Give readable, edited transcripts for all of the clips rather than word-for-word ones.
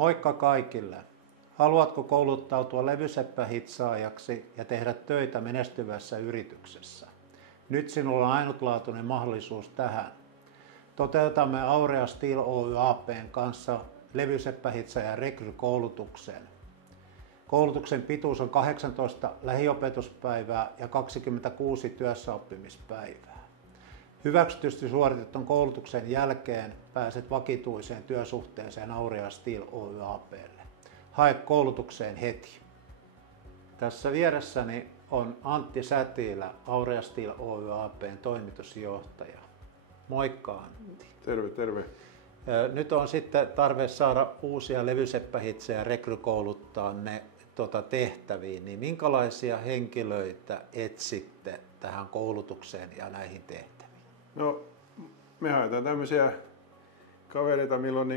Moikka kaikille! Haluatko kouluttautua levyseppähitsaajaksi ja tehdä töitä menestyvässä yrityksessä? Nyt sinulla on ainutlaatuinen mahdollisuus tähän. Toteutamme Aurea Steel Oy Ab:n kanssa levyseppähitsaajan rekrykoulutuksen. Koulutuksen pituus on 18 lähiopetuspäivää ja 26 työssäoppimispäivää. Hyväksytysti suoritetun koulutuksen jälkeen pääset vakituiseen työsuhteeseen Aurea Steel Oy Ab:lle. Hae koulutukseen heti. Tässä vieressäni on Antti Sätilä, Aurea Steel Oy Ab:n toimitusjohtaja. Moikka Antti. Terve, terve. Nyt on sitten tarve saada uusia levyseppähitsejä rekrykouluttaa ne tehtäviin, niin minkälaisia henkilöitä etsitte tähän koulutukseen ja näihin tehtäviin? No, me haetaan tämmöisiä kavereita, millä on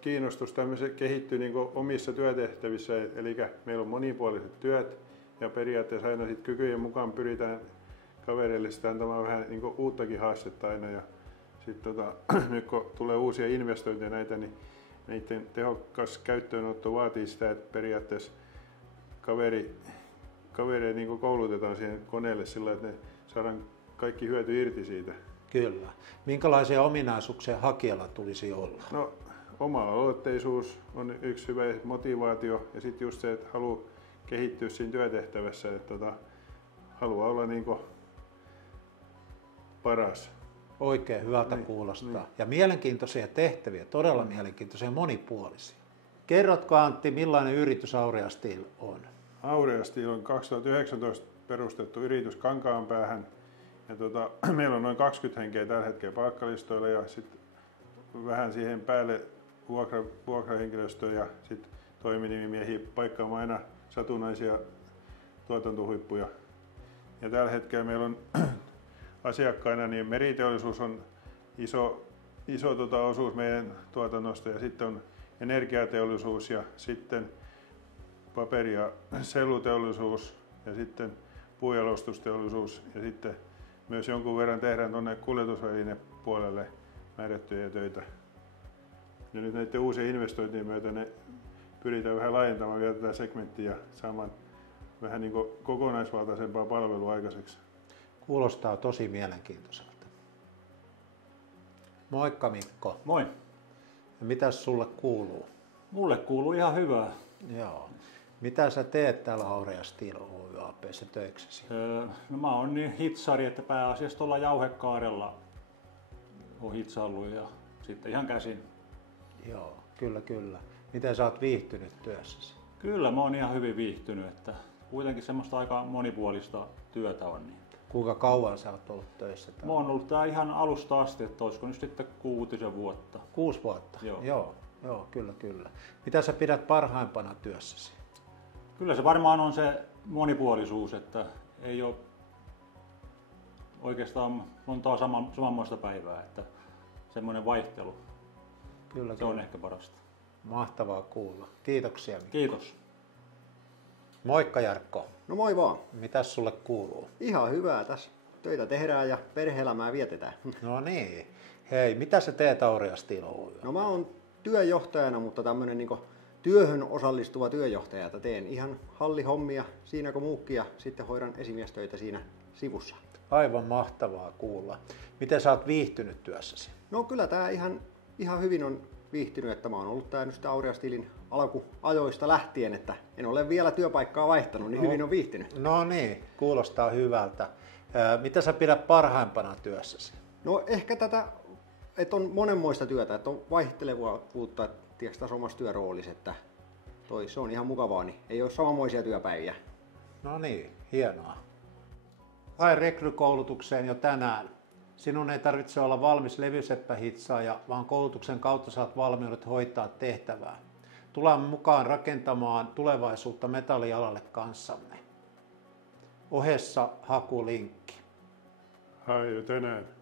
kiinnostus kehittyä omissa työtehtävissä, eli meillä on monipuoliset työt ja periaatteessa aina sit kykyjen mukaan pyritään kavereille sitä antamaan vähän uuttakin haastetta aina. Ja sitten nyt kun tulee uusia investointeja näitä, niin niiden tehokas käyttöönotto vaatii sitä, että periaatteessa kavereita koulutetaan siihen koneelle sillä, että ne saadaan kaikki hyöty irti siitä. Kyllä. Minkälaisia ominaisuuksia hakijalla tulisi olla? No, oma-aloitteisuus on yksi hyvä motivaatio ja sitten just se, että haluaa kehittyä siinä työtehtävässä, että haluaa olla paras. Oikein hyvältä kuulostaa. Ja mielenkiintoisia tehtäviä, todella mielenkiintoisia ja monipuolisia. Kerrotko Antti, millainen yritys Aurea Steel on? Aurea Steel on 2019 perustettu yritys Kankaanpäähän. Ja meillä on noin 20 henkeä tällä hetkellä palkkalistoilla ja sitten vähän siihen päälle vuokrahenkilöstöä ja sitten toiminimimiehiä paikkaamaan aina satunnaisia tuotantohuippuja. Ja tällä hetkellä meillä on asiakkaina niin meriteollisuus on iso osuus meidän tuotannosta ja sitten on energiateollisuus ja sitten paperi- ja selluteollisuus ja sitten puunjalostusteollisuus ja sitten myös jonkun verran tehdään tuonne kuljetusvälinepuolelle määrättyjä töitä. Ja nyt näiden uusien investointien myötä ne pyritään vähän laajentamaan vielä tätä segmenttiä ja saamaan vähän kokonaisvaltaisempaa palvelua aikaiseksi. Kuulostaa tosi mielenkiintoiselta. Moikka Mikko. Moi. Ja mitäs sulle kuuluu? Mulle kuuluu ihan hyvää. Joo. Mitä sä teet täällä Aurea Steel Oy Ab:ssä töiksesi? No mä oon niin hitsari, että pääasiassa tuolla jauhekaarella on hitsaillut ja sitten ihan käsin. Joo, kyllä. Miten sä oot viihtynyt työssäsi? Kyllä mä oon ihan hyvin viihtynyt, että kuitenkin semmoista aika monipuolista työtä on. Niin. Kuinka kauan sä oot ollut töissä täällä? Mä oon ollut tää ihan alusta asti, että olisiko nyt sitten 6 vuotta. 6 vuotta? Joo, kyllä. Mitä sä pidät parhaimpana työssäsi? Kyllä se varmaan on se monipuolisuus, että ei ole oikeastaan montaa samanmoista päivää, että semmoinen vaihtelu, se on ehkä parasta. Mahtavaa kuulla. Kiitoksia Mikko. Kiitos. Moikka Jarkko. No moi vaan. Mitäs sulle kuuluu? Ihan hyvää tässä. Töitä tehdään ja perhe-elämää vietetään. No niin. Hei, mitä sä teet Aurea Steel Oy? No mä oon työjohtajana, mutta tämmönen työhön osallistuva työjohtaja, että teen ihan hallihommia siinä kun muukki ja sitten hoidan esimiestöitä siinä sivussa. Aivan mahtavaa kuulla. Miten sä oot viihtynyt työssäsi? No kyllä tää ihan hyvin on viihtynyt, että mä oon ollut tää nyt Aurea Steelin alkuajoista lähtien, että en ole vielä työpaikkaa vaihtanut, niin hyvin on viihtynyt. No niin, kuulostaa hyvältä. Mitä sä pidät parhaimpana työssäsi? No ehkä tätä, että on monenmoista työtä, että on vaihtelevuutta, tässä omassa työroolissa, että se on ihan mukavaa, niin ei ole samanmoisia työpäiviä. No niin, hienoa. Hae rekrykoulutukseen jo tänään. Sinun ei tarvitse olla valmis levyseppähitsaaja, vaan koulutuksen kautta saat valmiudet hoitaa tehtävää. Tulemme mukaan rakentamaan tulevaisuutta metallialalle kanssamme. Ohessa hakulinkki. Hae jo tänään.